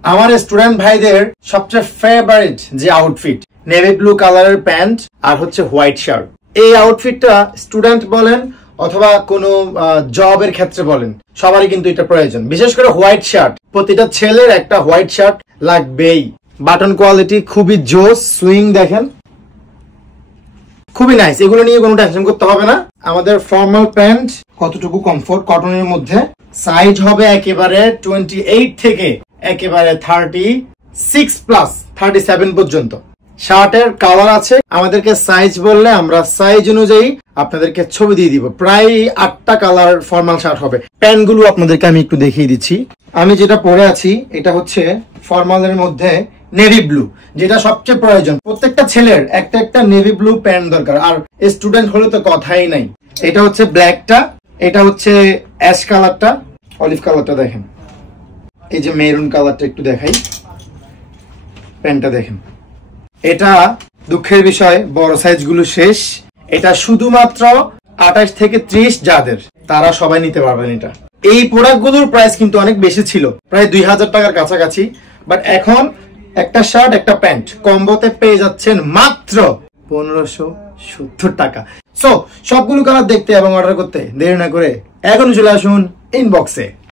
আমার স্টুডেন্ট ভাইদের সবচেয়ে ফেভারিট যে আউটফিট, নেভি ব্লু কালারের প্যান্ট আর হচ্ছে হোয়াইট শার্ট। এই আউটফিটটা স্টুডেন্ট বলেন অথবা কোনো জবের ক্ষেত্রে বলেন, সবারই কিন্তু এটা প্রয়োজন। বিশেষ করে হোয়াইট শার্ট, প্রতিটা ছেলের একটা হোয়াইট শার্ট লাগবেই। বাটন কোয়ালিটি খুবই জোস, সুইং দেখেন খুবই নাইস, এগুলো নিয়ে কোনো টেনশন করতে হবে না। আমাদের ফর্মাল প্যান্ট কতটুকু কমফোর্ট, কটনের মধ্যে, সাইজ হবে একেবারে 28 থেকে একেবারে 36 প্লাস 37 পর্যন্ত। শার্টের কালার আছে, আমাদেরকে সাইজ বললে আমরা সাইজ অনুযায়ী আপনাদেরকে ছবি দিয়ে দিব। প্রায় 8টা কালার ফর্মাল শার্ট হবে। প্যান্ট গুলো আপনাদেরকে আমি একটু দেখিয়ে দিচ্ছি। আমি যেটা পরে আছি এটা হচ্ছে ফর্মালের মধ্যে নেভি ব্লু, যেটা সবচেয়ে প্রয়োজন। প্রত্যেকটা ছেলের একটা একটা নেভি ব্লু প্যান্ট দরকার, আর স্টুডেন্ট হলে তো কথাই নাই। এটা হচ্ছে ব্ল্যাকটা, এটা হচ্ছে অ্যাশ কালারটা, অলিভ কালারটা দেখেন, এই যে মেরুন কালারটা একটু দেখাই, প্যান্টটা দেখেন। এটা দুঃখের বিষয়, বড় সাইজ গুলো শেষ। এটা শুধুমাত্র 28 থেকে 30 যাদের, তারা সবাই নিতে পারবেন এটা। এই প্রোডাক্ট গুলোর প্রাইস কিন্তু অনেক বেশি ছিল, প্রায় 2000 টাকার কাছাকাছি। বাট এখন একটা শার্ট একটা প্যান্ট কম্বোতে পেয়ে যাচ্ছেন মাত্র 1570 টাকা। সো সবগুলো কালার দেখতে এবং অর্ডার করতে দেরি না করে এখনই চলে আসুন ইনবক্সে।